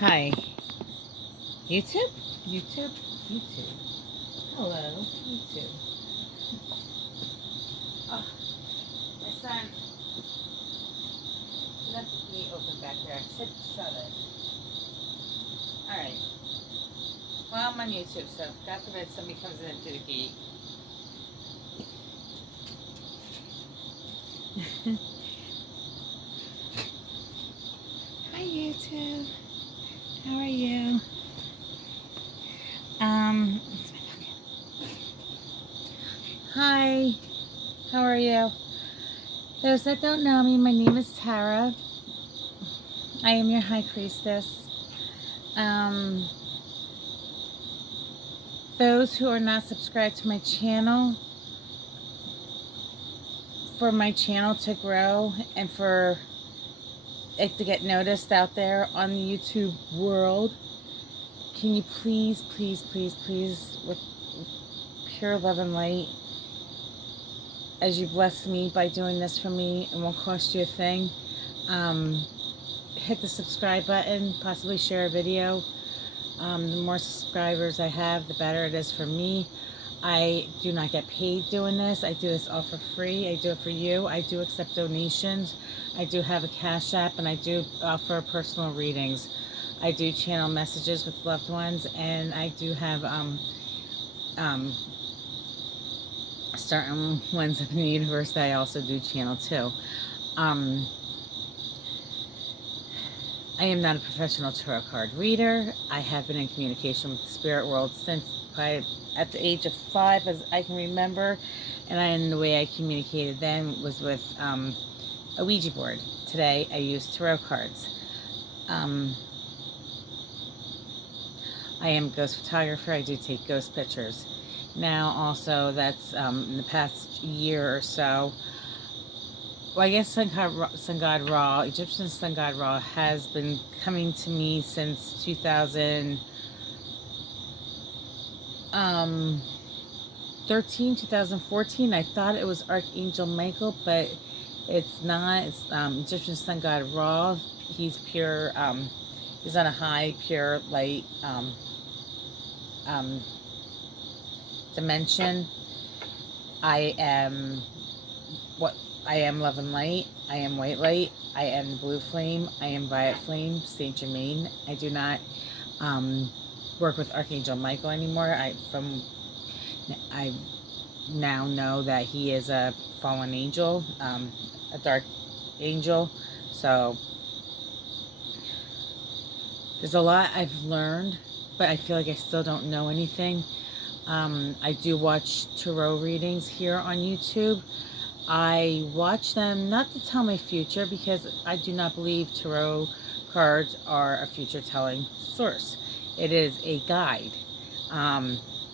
Hi. YouTube? YouTube? YouTube. Hello, YouTube. Oh, my son left the gate open back there. I should shut it. Alright. Well, I'm on YouTube, so God forbid somebody comes in through the gate. Hi, YouTube. How are you? Hi. How are you? Those that don't know me, my name is Tara. I am your High Priestess. Those who are not subscribed to my channel, for my channel to grow and for it to get noticed out there on the YouTube world, can you please, please, please, please, with pure love and light, as you bless me by doing this for me, it won't cost you a thing, hit the subscribe button, possibly share a video. The more subscribers I have, the better it is for me. I do not get paid doing this. I do this all for free. I do it for you. I do accept donations. I do have a Cash App, and I do offer personal readings. I do channel messages with loved ones, and I do have certain ones up in the universe that I also do channel too. I am not a professional tarot card reader. I have been in communication with the spirit world since at the age of 5, as I can remember, and the way I communicated then was with a Ouija board. Today I use tarot cards. I am a ghost photographer. I do take ghost pictures. Now also, that's in the past year or so, well, I guess Sun God Ra, Egyptian Sun God Ra, has been coming to me since 2013, 2014. I thought it was Archangel Michael, but it's not. It's Egyptian Sun God Ra. He's pure, he's on a high, pure light dimension. I am love and light. I am white light. I am blue flame. I am violet flame, Saint Germain. I do not work with Archangel Michael anymore. I now know that he is a fallen angel, a dark angel. So there's a lot I've learned, but I feel like I still don't know anything. I do watch tarot readings here on YouTube. I watch them not to tell my future, because I do not believe tarot cards are a future telling source. It is a guide.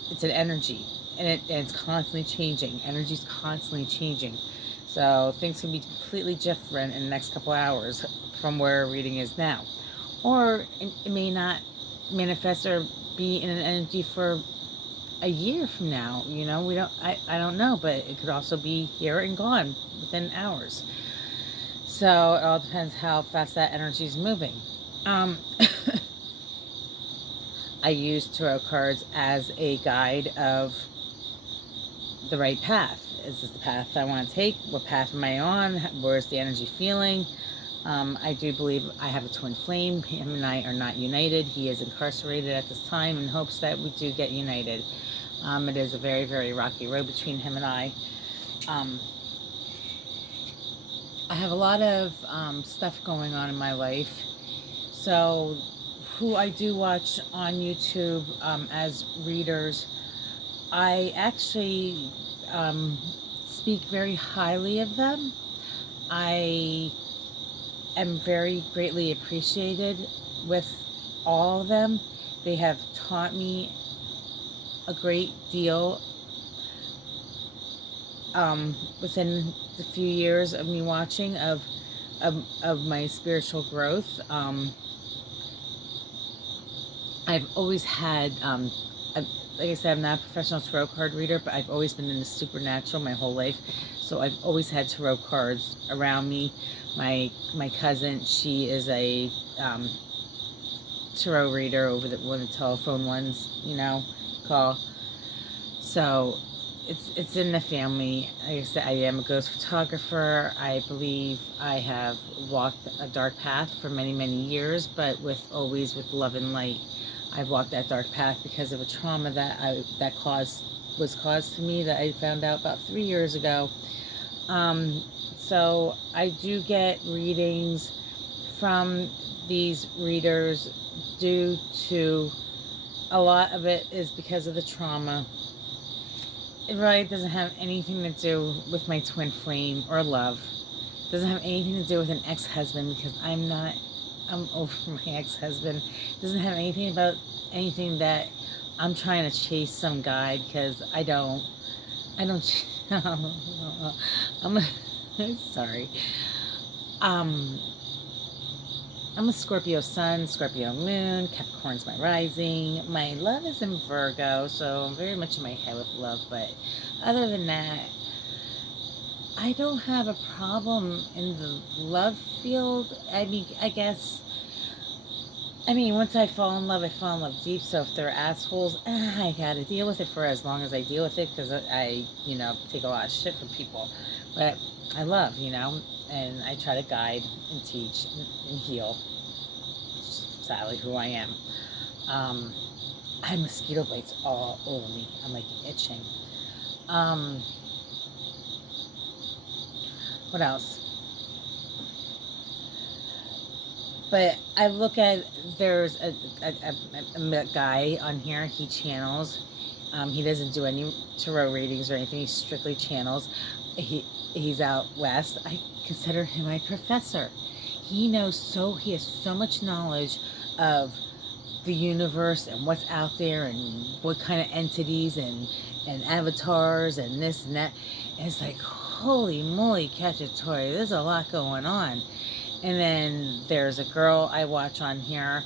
It's an energy, and it's constantly changing. Energy's constantly changing. So things can be completely different in the next couple hours from where a reading is now. Or it may not manifest or be in an energy for a year from now. You know, I don't know, but it could also be here and gone within hours. So it all depends how fast that energy is moving. I use tarot cards as a guide of the right path. Is this the path I want to take? What path am I on? Where's the energy feeling? I do believe I have a twin flame. Him and I are not united. He is incarcerated at this time in hopes that we do get united. It is a very, very rocky road between him and I. I have a lot of stuff going on in my life. So who I do watch on YouTube as readers, I actually speak very highly of them. I am very greatly appreciated with all of them. They have taught me a great deal within the few years of me watching of my spiritual growth. I've always had, like I said, I'm not a professional tarot card reader, but I've always been in the supernatural my whole life. So I've always had tarot cards around me. My cousin, she is a tarot reader over the one of the telephone ones, you know, call. So it's in the family. Like I said, I am a ghost photographer. I believe I have walked a dark path for many, many years, but always with love and light. I've walked that dark path because of a trauma that was caused to me that I found out about 3 years ago. So I do get readings from these readers due to a lot of it is because of the trauma. It really doesn't have anything to do with my twin flame or love. It doesn't have anything to do with an ex-husband because I'm over my ex-husband. It doesn't have anything about anything that I'm trying to chase some guy because I don't, sorry. I'm a Scorpio sun, Scorpio moon, Capricorn's my rising. My love is in Virgo, so I'm very much in my head with love. But other than that, I don't have a problem in the love field. I mean, once I fall in love deep. So if they're assholes, I gotta deal with it for as long as I deal with it because I, take a lot of shit from people. But I love, and I try to guide and teach and heal. Just sadly who I am. I have mosquito bites all over me. I'm like itching. What else? But I look at, there's a guy on here, he channels. He doesn't do any tarot readings or anything, he strictly channels. He's out west. I consider him my professor. He has so much knowledge of the universe and what's out there and what kind of entities and avatars and this and that. And it's like, holy moly, cacciatore, there's a lot going on. And then there's a girl I watch on here.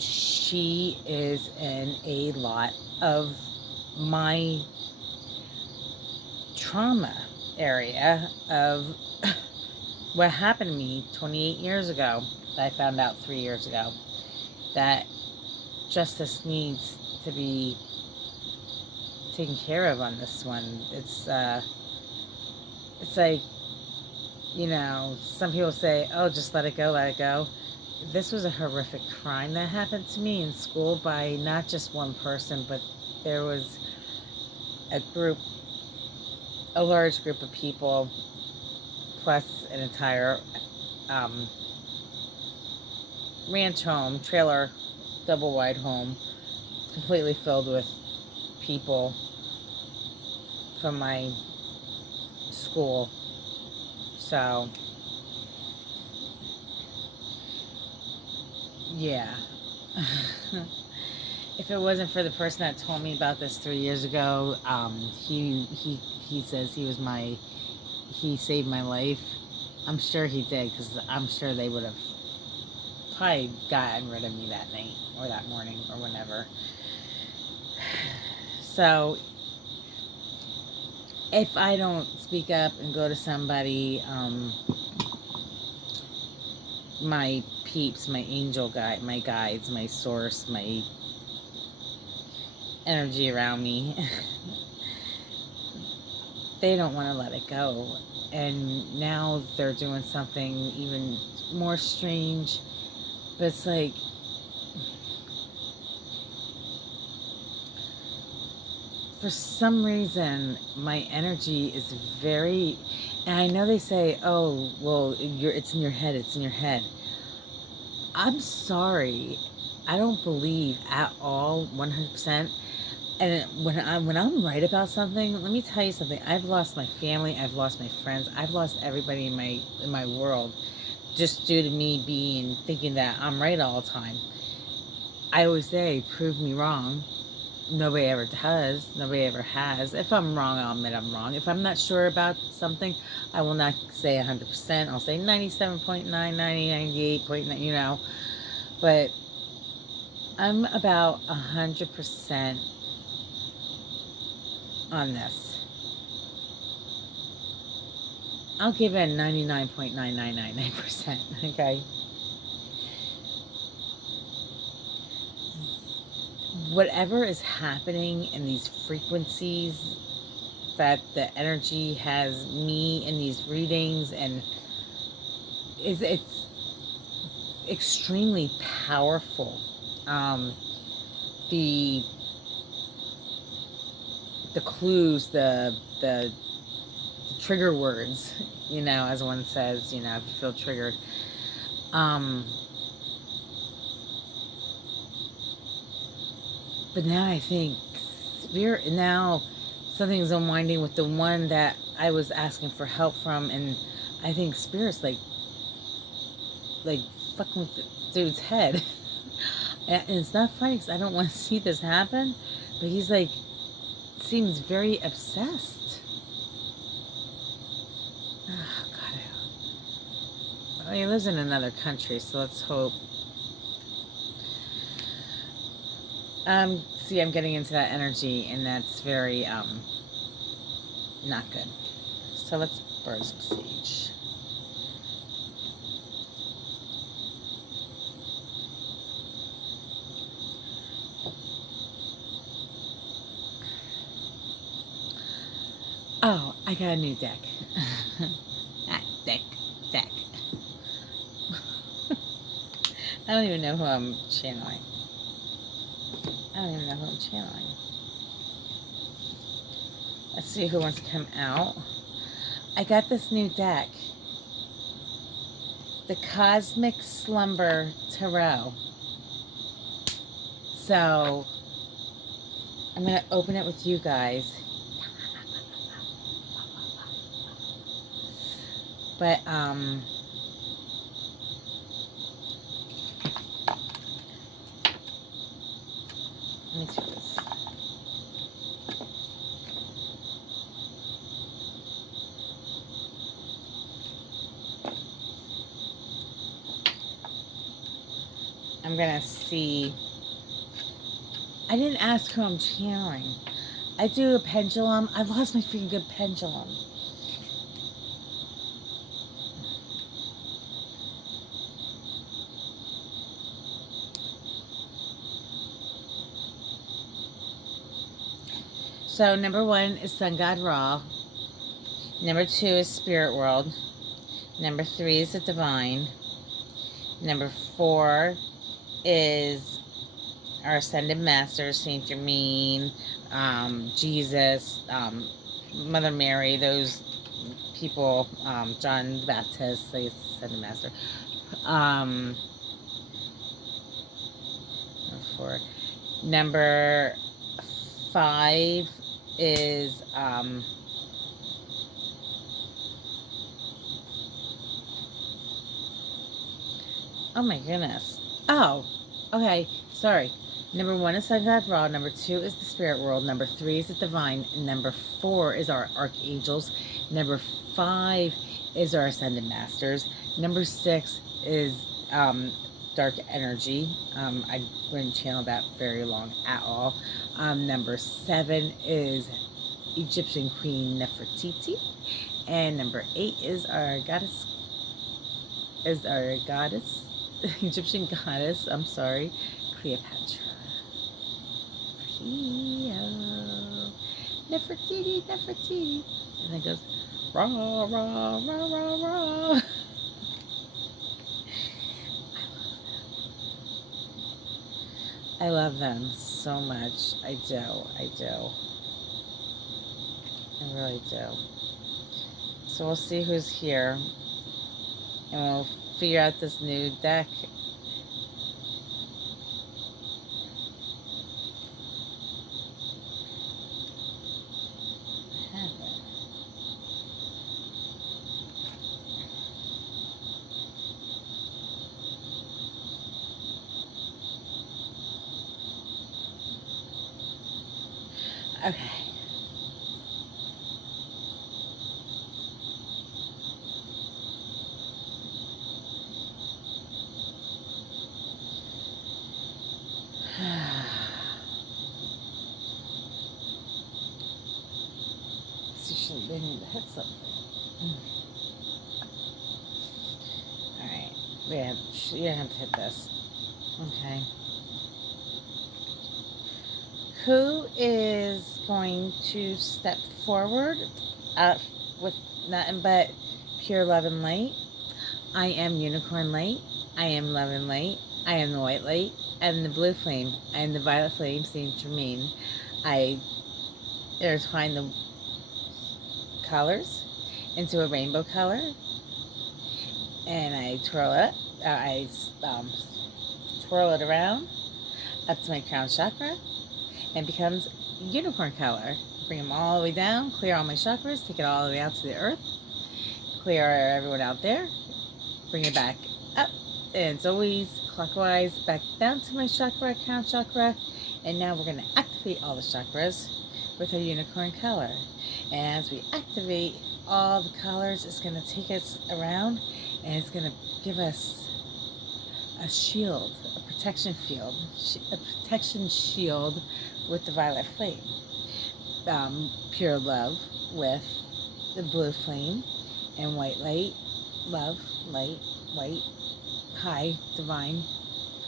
She is in a lot of my trauma area of what happened to me 28 years ago that I found out 3 years ago. That justice needs to be taken care of on this one. It's like, some people say, oh, just let it go, let it go. This was a horrific crime that happened to me in school by not just one person, but there was a large group of people, plus an entire ranch home, trailer, double wide home, completely filled with people from my school. So, yeah. If it wasn't for the person that told me about this 3 years ago, he says he saved my life. I'm sure he did, because I'm sure they would have probably gotten rid of me that night or that morning or whenever. So if I don't speak up and go to somebody, my peeps, my angel guide, my guides, my source, my energy around me, they don't want to let it go. And now they're doing something even more strange. But it's like, for some reason, my energy is very, and I know they say, oh, well, it's in your head, it's in your head. I'm sorry. I don't believe at all, 100%. And when I'm right about something, let me tell you something. I've lost my family, I've lost my friends, I've lost everybody in my world, just due to me thinking that I'm right all the time. I always say, prove me wrong. Nobody ever does. Nobody ever has. If I'm wrong, I'll admit I'm wrong. If I'm not sure about something, I will not say 100%. I'll say 97.9, 98.9, But I'm about 100% on this. I'll give it 99.9999%, okay? whatever is happening in these frequencies that the energy has me in these readings, and it's extremely powerful. Um, the clues, the trigger words, you know, as one says, you know, if you feel triggered. But now I think now something's unwinding with the one that I was asking for help from, and I think Spirit's like fucking with the dude's head. And it's not funny because I don't want to see this happen, but he's like, seems very obsessed. Oh, God. Well, he lives in another country, so let's hope. See, I'm getting into that energy, and that's very, not good. So let's burn some sage. Oh, I got a new deck. Not deck. I don't even know who I'm channeling. Let's see who wants to come out. I got this new deck. The Cosmic Slumber Tarot. So, I'm going to open it with you guys. But, let me do this. I'm going to see. I didn't ask who I'm channeling. I do a pendulum. I lost my freaking good pendulum. So, number 1 is Sun God Ra. Number 2 is Spirit World. Number 3 is the Divine. Number 4 is our Ascended Masters, Saint Germain, Jesus, Mother Mary, those people, John the Baptist, the Ascended Master. Number 5 is oh my goodness. Oh, okay. Sorry. Number 1 is Sun God Ra. Number 2 is the Spirit World. Number 3 is the Divine. And number 4 is our Archangels. Number 5 is our Ascended Masters. Number 6 is Dark Energy. I wouldn't channel that very long at all. Number 7 is Egyptian Queen Nefertiti. And number 8 is our goddess. Egyptian goddess, I'm sorry, Cleopatra. Nefertiti. And it goes, rah, rah, rah, rah, rah. I love them so much. I do. I really do. So we'll see who's here. And we'll figure out this new deck. Okay. They need to hit something. Alright. Yeah, you have to hit this. Okay. Who is going to step forward with nothing but pure love and light? I am unicorn light. I am love and light. I am the white light. I am the blue flame. I am the violet flame, Saint Germain. I intertwine the colors into a rainbow color, and I twirl it. Twirl it around up to my crown chakra, and becomes unicorn color. Bring them all the way down, clear all my chakras, take it all the way out to the earth, clear everyone out there, bring it back up, and it's always clockwise back down to my chakra, crown chakra, and now we're going to activate all the chakras with our unicorn color. And as we activate all the colors, it's going to take us around, and it's going to give us a shield, a protection field, a protection shield with the violet flame. Pure love with the blue flame, and white light, love, light, white, high, divine,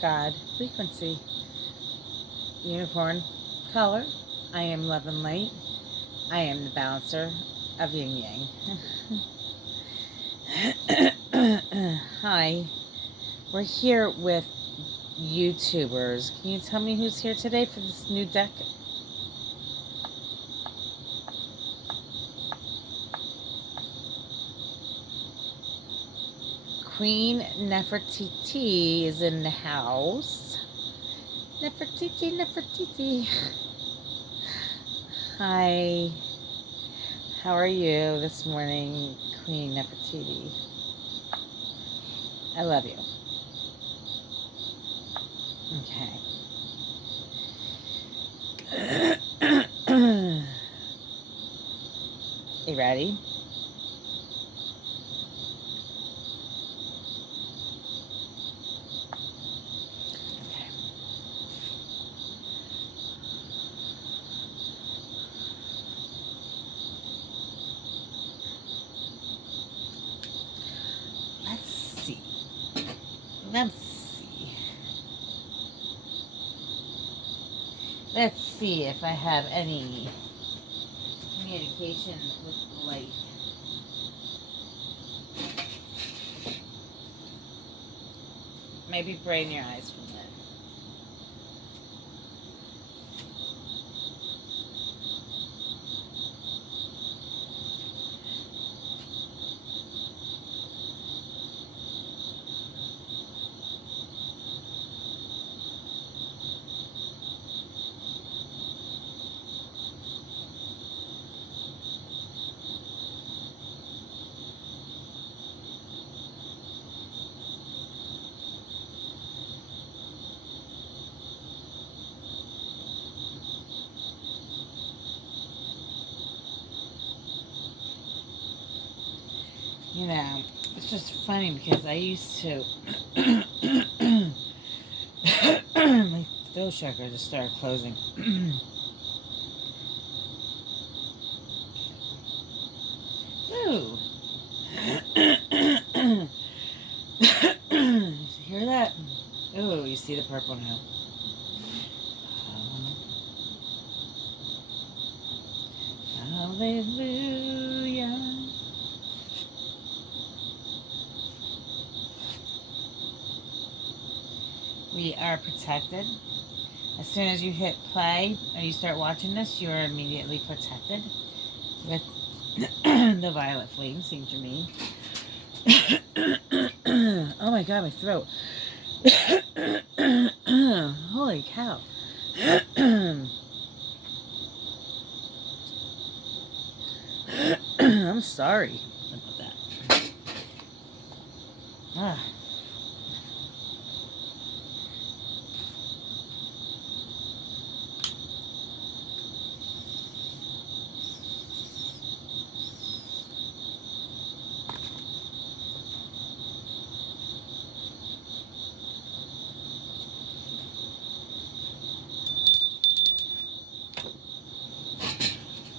God, frequency, unicorn color. I am love and light. I am the balancer of yin yang. Hi. We're here with YouTubers. Can you tell me who's here today for this new deck? Queen Nefertiti is in the house. Nefertiti, Nefertiti. Hi. How are you this morning, Queen Nefertiti? I love you. Okay. You ready? Okay. Let's see. Let's see if I have any communication with the light. Maybe brain your eyes from that. You know, it's just funny because I used to my throat chakra just started closing. Ooh. Hear that? Ooh, you see the purple now. Hallelujah. We are protected. As soon as you hit play or you start watching this, you are immediately protected with the violet flame, Saint Germain. Oh my God, my throat. Holy cow. I'm sorry about that. Ah.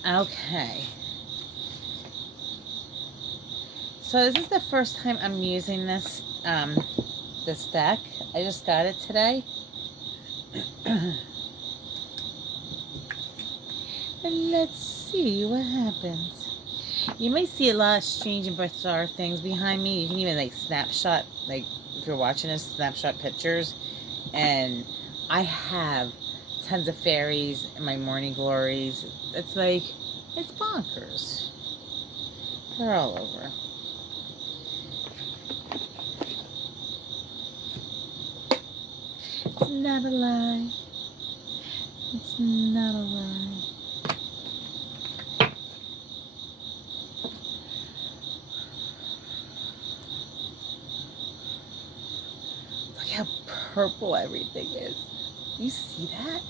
Okay. So this is the first time I'm using this this deck. I just got it today. And let's see what happens. You may see a lot of strange and bizarre things behind me. You can even like snapshot, like if you're watching this, snapshot pictures. And I have tons of fairies in my morning glories. It's like, it's bonkers. They're all over. It's not a lie. It's not a lie. Look how purple everything is. You see that?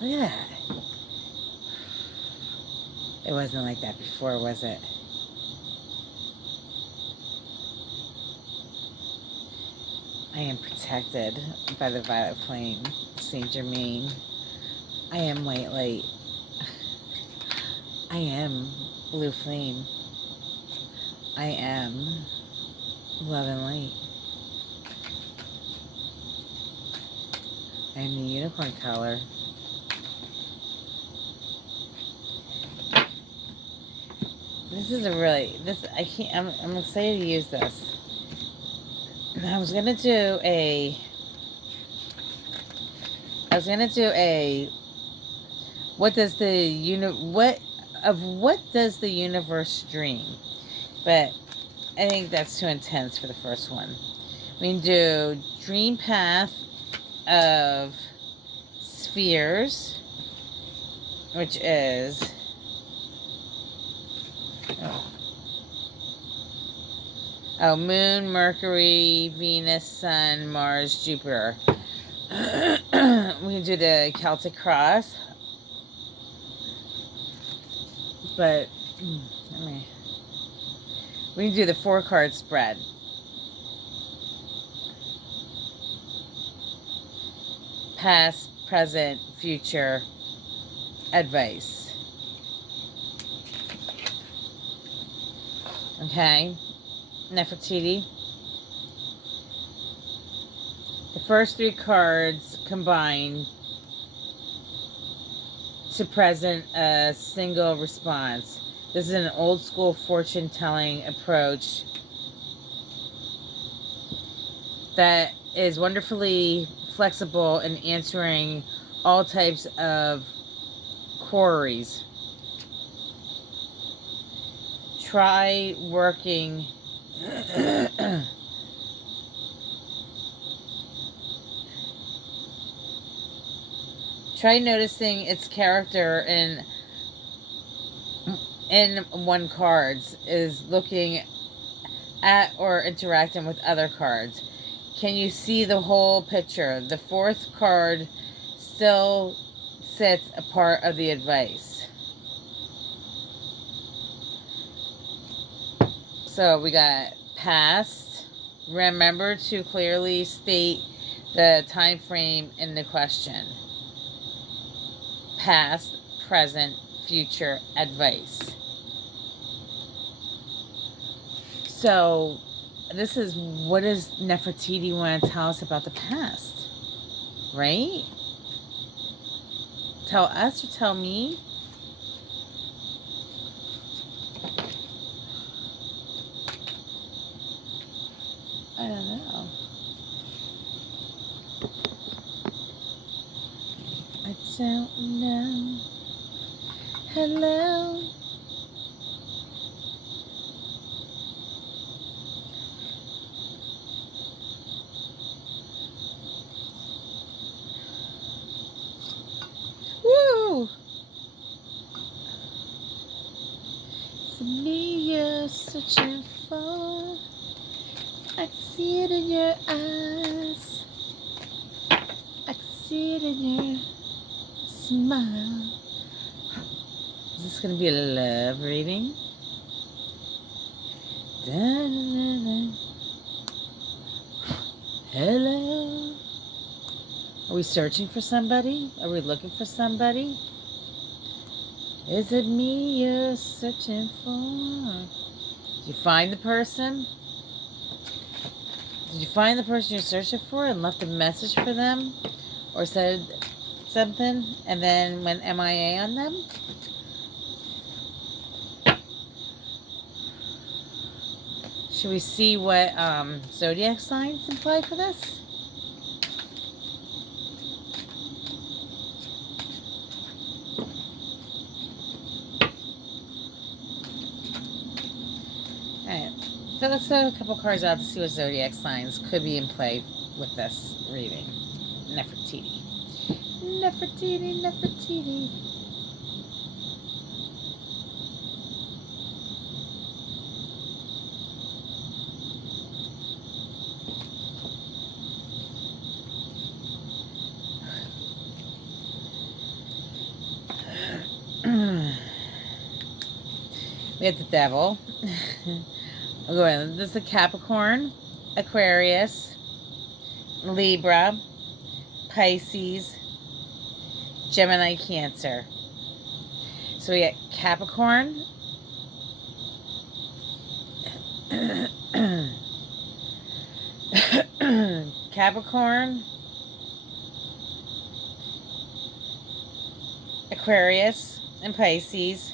Look at that. It wasn't like that before, was it? I am protected by the violet flame, Saint Germain. I am white light. I am blue flame. I am love and light. I am the unicorn color. This is a really, I'm excited to use this. I was gonna do a what does the universe dream? But I think that's too intense for the first one. We can do dream path of spheres, which is Moon, Mercury, Venus, Sun, Mars, Jupiter. We can do the Celtic cross. But we can do the 4-card spread. Past, present, future advice. Okay. Nefertiti. The first 3 cards combine to present a single response. This is an old school fortune telling approach that is wonderfully flexible in answering all types of queries. Try working try noticing its character in one cards is looking at or interacting with other cards. Can you see the whole picture? The 4th card still sits a part of the advice. So we got past. Remember to clearly state the time frame in the question. Past, present, future advice. So this is, what does Nefertiti want to tell us about the past? Right? Tell us or tell me? I don't know. I don't know. Hello. Woo! It's me you're searching for. I can see it in your eyes. I can see it in your smile. Is this going to be a love reading? Da, da, da. Hello. Are we searching for somebody? Are we looking for somebody? Is it me you're searching for? Did you find the person? Did you find the person you're searching for and left a message for them? Or said something and then went MIA on them? Should we see what zodiac signs imply for this? Alright, so let's throw a couple cards out to see what zodiac signs could be in play with this reading. Nefertiti. Nefertiti, Nefertiti. We have the devil. This is a Capricorn, Aquarius, Libra, Pisces, Gemini, Cancer. So we get Capricorn, Capricorn, Aquarius, and Pisces.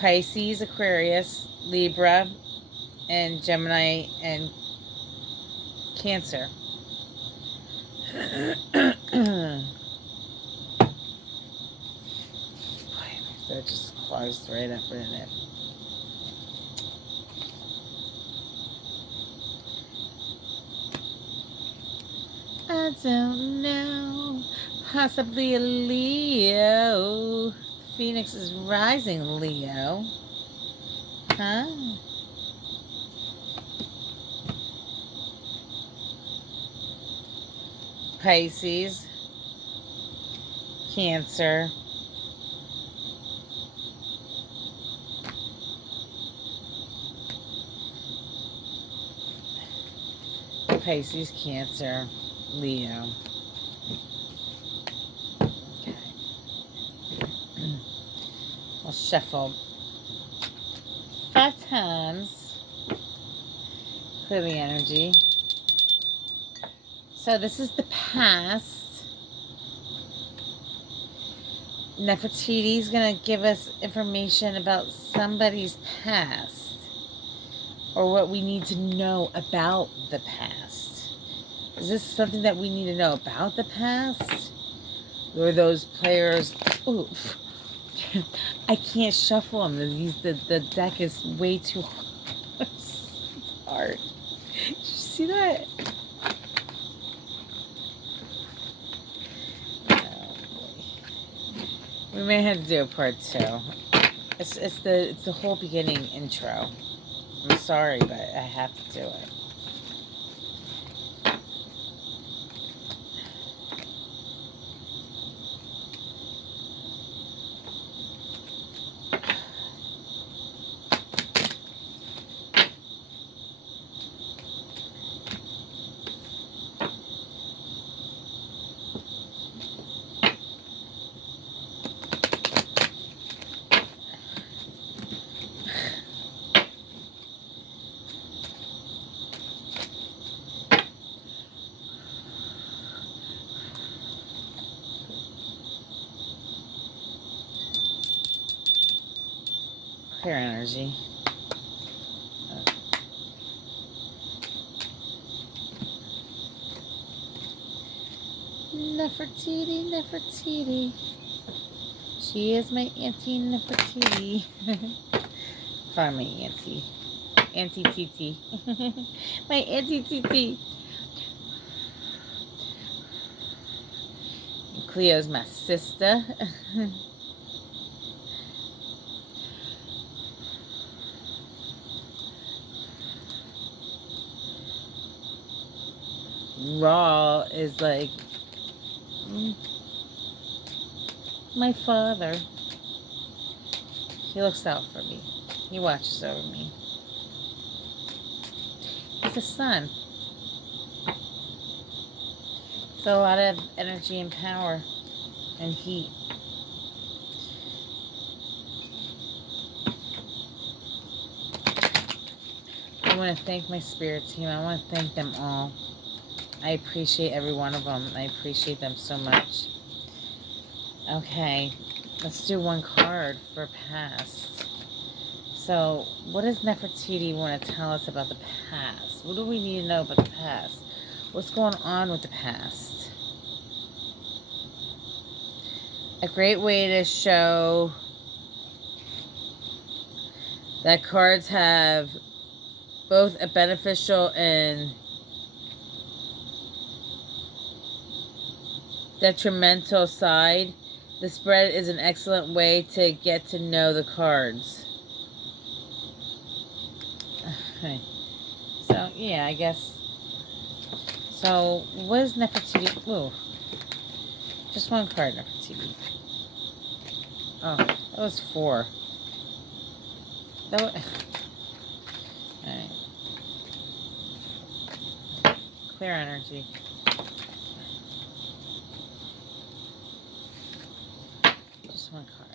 Pisces, Aquarius, Libra, and Gemini, and Cancer. That just closed right up in it. I don't know. Possibly a Leo. Phoenix is rising, Leo. Huh? Pisces. Cancer. Pisces, Cancer, Leo. Okay. I'll shuffle 5 times. Clear the energy. So this is the past. Nefertiti is going to give us information about somebody's past. Or what we need to know about the past. Is this something that we need to know about the past? Or those players... Ooh, I can't shuffle them. The deck is way too hard. Did you see that? Oh boy. We may have to do a part 2. It's the whole beginning intro. I'm sorry, but I have to do it. Clear energy. Nefertiti, Nefertiti. She is my Auntie Nefertiti. Call my Auntie. Auntie Titi. My Auntie Titi. Cleo's my sister. Raw is like my father. He looks out for me. He watches over me. He's a son. So a lot of energy and power and heat. want to thank my spirit team. I want to thank them all. I appreciate every one of them. I appreciate them so much. Okay, let's do one card for past. So, what does Nefertiti want to tell us about the past? What do we need to know about the past? What's going on with the past? A great way to show that cards have both a beneficial and detrimental side. The spread is an excellent way to get to know the cards. Okay. So, yeah, I guess. So, what is Nefertiti? Oh, just one card, Nefertiti. Oh, that was 4. That was... Alright. Clear energy. Just one card.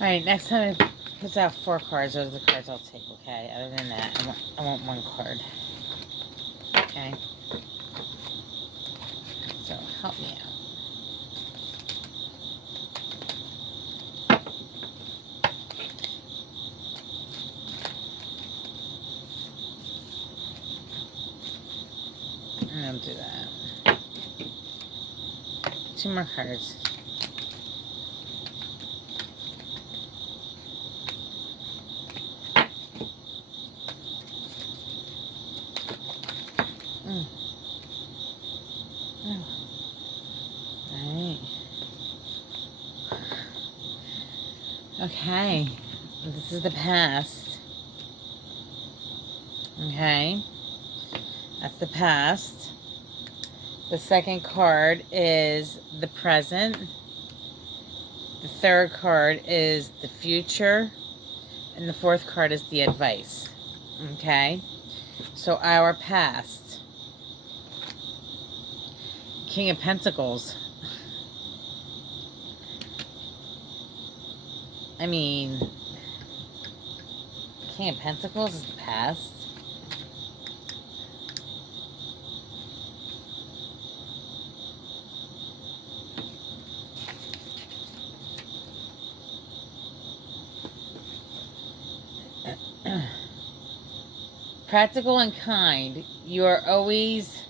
Alright, next time it puts out 4 cards, those are the cards I'll take, okay? Other than that, I want 1 card. Okay? So, help me out. I'll do that. 2 more cards. Alright. Okay. This is the past. Okay. That's the past. The second card is the present. The third card is the future. And the fourth card is the advice. Okay? So our past. King of Pentacles. I mean, King of Pentacles is the past. Practical and kind. You are always...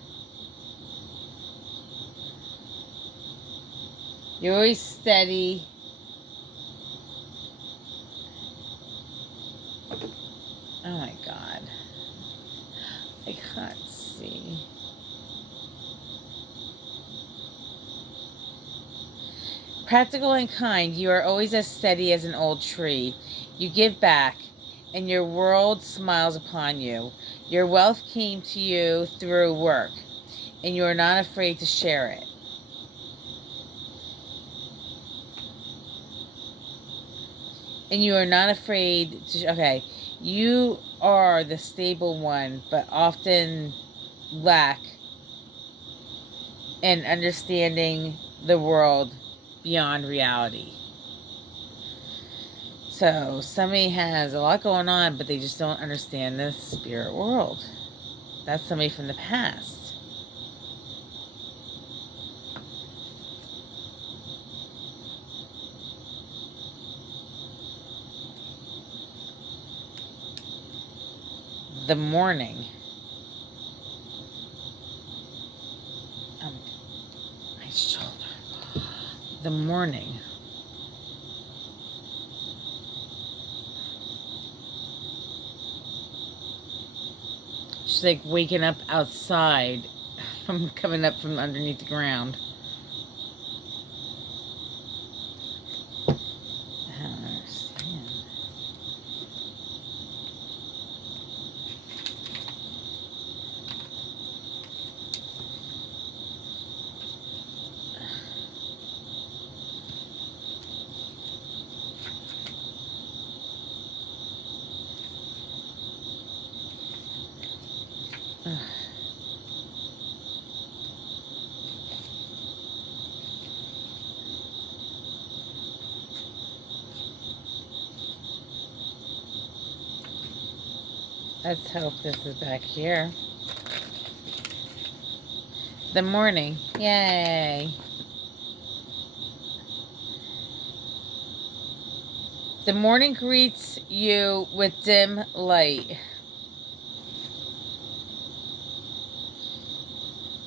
You're always steady. Oh my God. I can't see. Practical and kind. You are always as steady as an old tree. You give back, and your world smiles upon you. Your wealth came to you through work, and you are not afraid to share it. And you are not afraid to... Okay. You are the stable one, but often lack in understanding the world beyond reality. So, somebody has a lot going on, but they just don't understand the spirit world. That's somebody from the past. The morning. My shoulder. The morning. She's like waking up outside from coming up from underneath the ground. I don't understand. Let's hope this is back here. The morning. Yay. The morning greets you with dim light.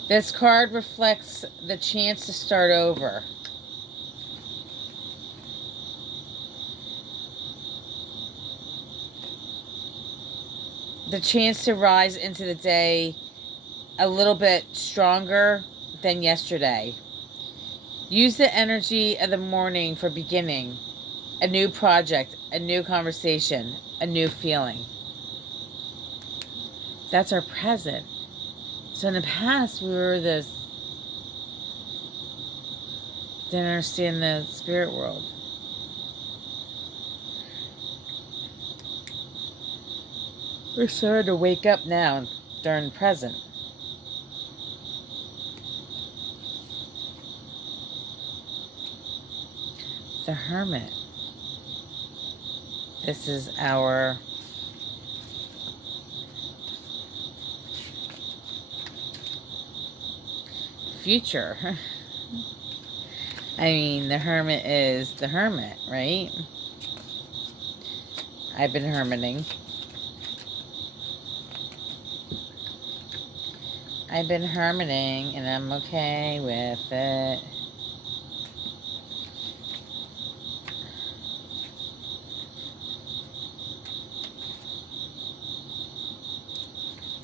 This card reflects the chance to start over. The chance to rise into the day a little bit stronger than yesterday. Use the energy of the morning for beginning. A new project, a new conversation, a new feeling. That's our present. So in the past, we were this, didn't understand the spirit world. We're starting to wake up now during present. The Hermit. This is our future. I mean, the Hermit is the Hermit, right? I've been hermiting. I've been hermiting and I'm okay with it.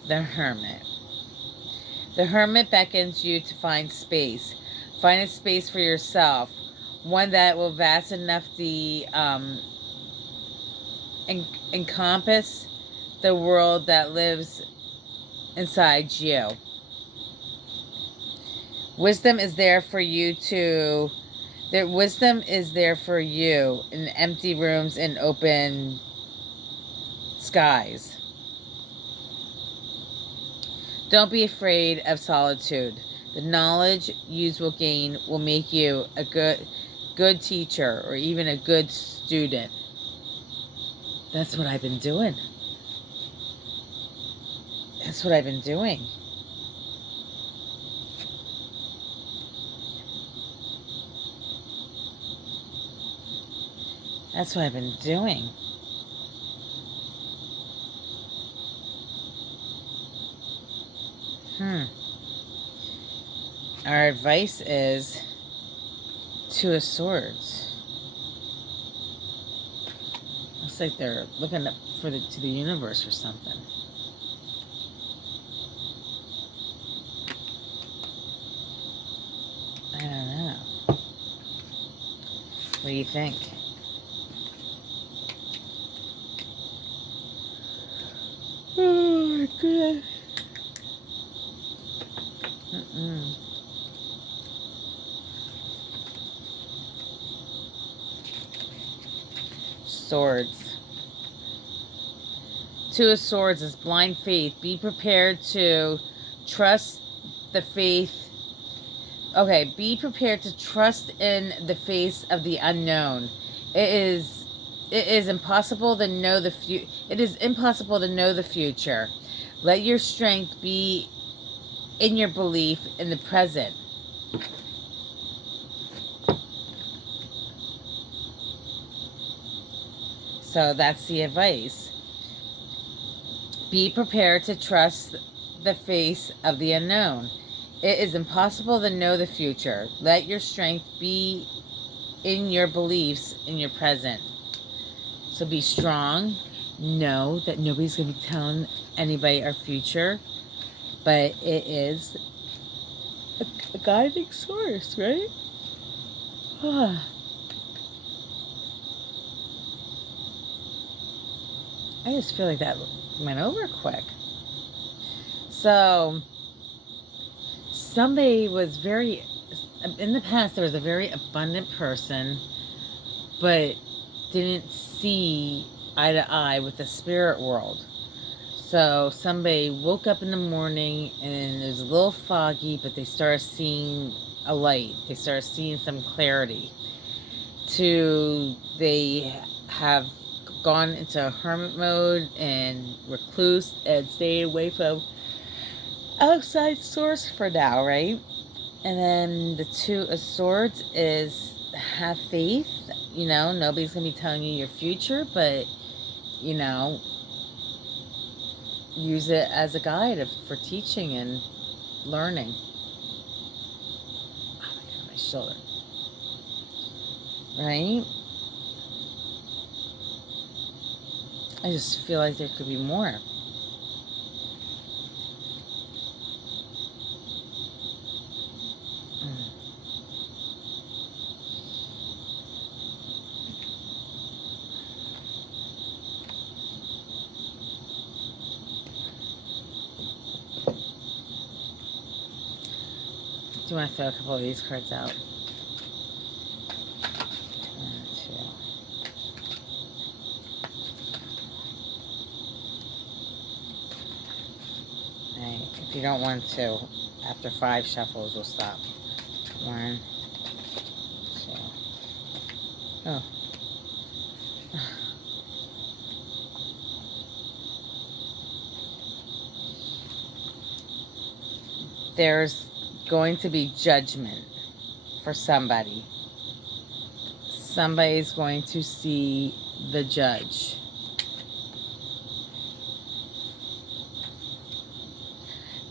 The Hermit. The Hermit beckons you to find space. Find a space for yourself. One that will vast enough to encompass the world that lives inside you. Wisdom is there for you to... wisdom is there for you in empty rooms and open skies. Don't be afraid of solitude. The knowledge you will gain will make you a good teacher or even a good student. That's what I've been doing. That's what I've been doing. That's what I've been doing. Our advice is Two of Swords. Looks like they're looking up to the universe or something. I don't know. What do you think? Oh my goodness. Swords. Two of Swords is blind faith. Be prepared to trust the faith. Okay, be prepared to trust in the face of the unknown. It is impossible to know the future. It is impossible to know the future. Let your strength be in your belief in the present. So that's the advice. Be prepared to trust the face of the unknown. It is impossible to know the future. Let your strength be in your beliefs in your present. So be strong. Know that nobody's going to be telling anybody our future. But it is a guiding source, right? I just feel like that went over quick. So, somebody was very... In the past, there was a very abundant person, but didn't see eye to eye with the spirit world. So somebody woke up in the morning and it was a little foggy, but they started seeing a light. They started seeing some clarity. They have gone into hermit mode and recluse and stayed away from outside source for now, right? And then the Two of Swords is have faith. You know, nobody's going to be telling you your future, but, you know, use it as a guide for teaching and learning. Oh my God, my shoulder. Right? I just feel like there could be more. Do you want to throw a couple of these cards out? 1, 2. Right. If you don't want to, after 5 shuffles, we'll stop. 1, 2. Oh. There's going to be judgment for somebody. Somebody's going to see the judge.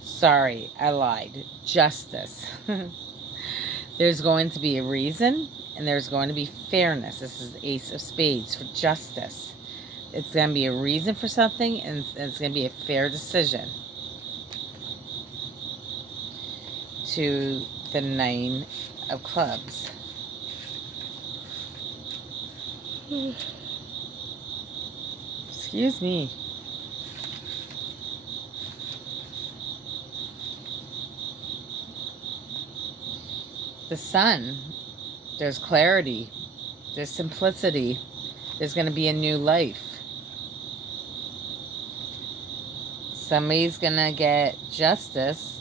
Sorry, I lied. Justice. There's going to be a reason, and there's going to be fairness. This is Ace of Spades for justice. It's going to be a reason for something, and it's going to be a fair decision. To the 9 of Clubs. Excuse me. The Sun. There's clarity. There's simplicity. There's going to be a new life. Somebody's going to get justice.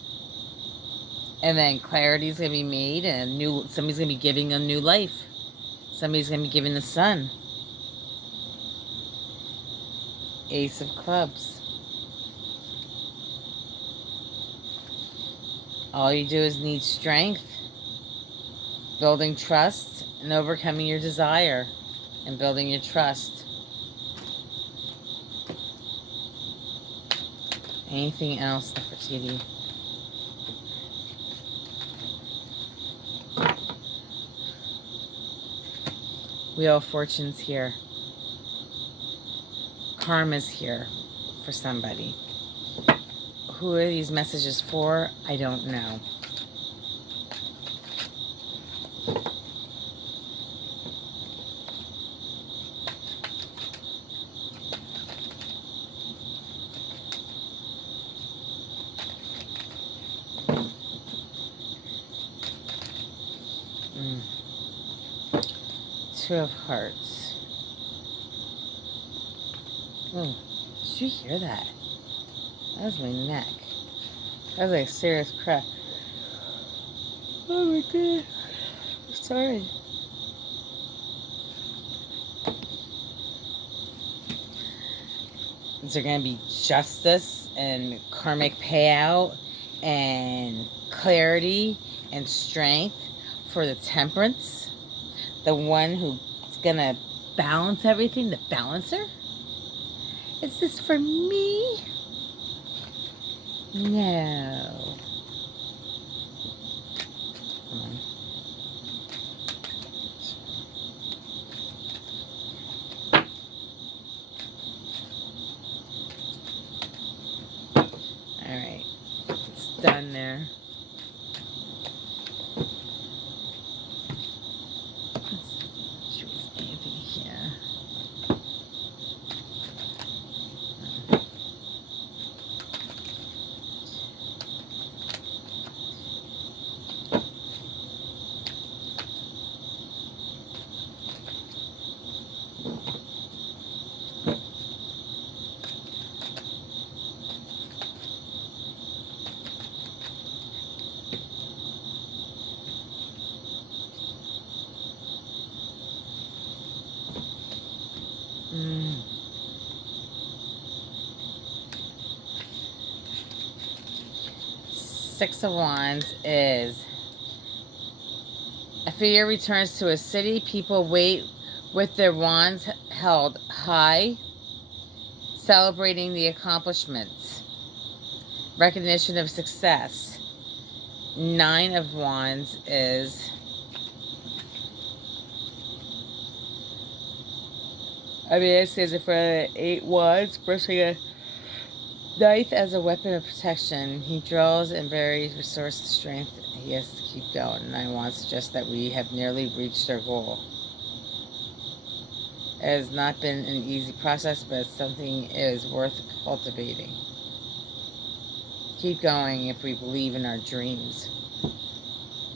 And then clarity's going to be made, and somebody's going to be giving a new life. Somebody's going to be giving the Sun. Ace of Clubs. All you do is need strength, building trust, and overcoming your desire, and building your trust. Anything else, Nefertiti? Wheel of Fortune's here. Karma's here for somebody. Who are these messages for? I don't know. Two of Hearts. Oh, did you hear that? That was my neck. That was like a serious crack. Oh my God. Sorry. Is there going to be justice and karmic payout and clarity and strength for the Temperance? The one who's going to balance everything, the balancer? Is this for me? No. Come on. All right. It's done there. Let's choose anything here. Six of Wands is a figure returns to a city. People wait with their wands held high, celebrating the accomplishments, recognition of success. Nine of Wands is it says it for 8 wands, brushing a knife as a weapon of protection. He draws and varies resource strength. He has to keep going. 9 wands suggests that we have nearly reached our goal. It has not been an easy process, but something is worth cultivating. Keep going if we believe in our dreams.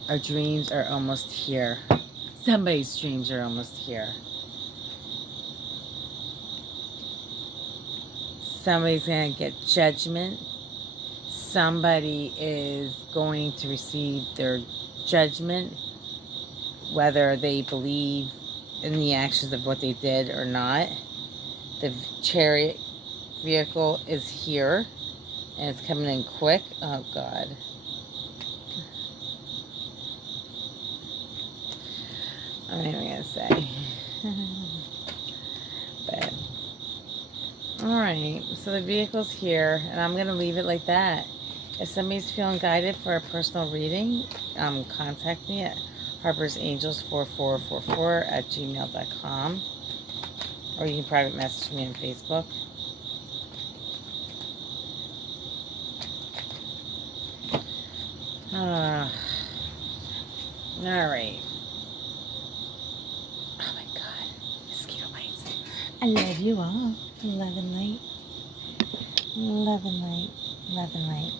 Our dreams are almost here. Somebody's dreams are almost here. Somebody's going to get judgment. Somebody is going to receive their judgment, whether they believe in the actions of what they did or not. The chariot vehicle is here, and it's coming in quick. Oh, God. I'm not even going to say. But... alright, so the vehicle's here, and I'm going to leave it like that. If somebody's feeling guided for a personal reading, contact me at harpersangels4444@gmail.com, or you can private message me on Facebook. Alright. Oh my God, mosquito bites. I love you all. Love and light. Love and light. Love and light.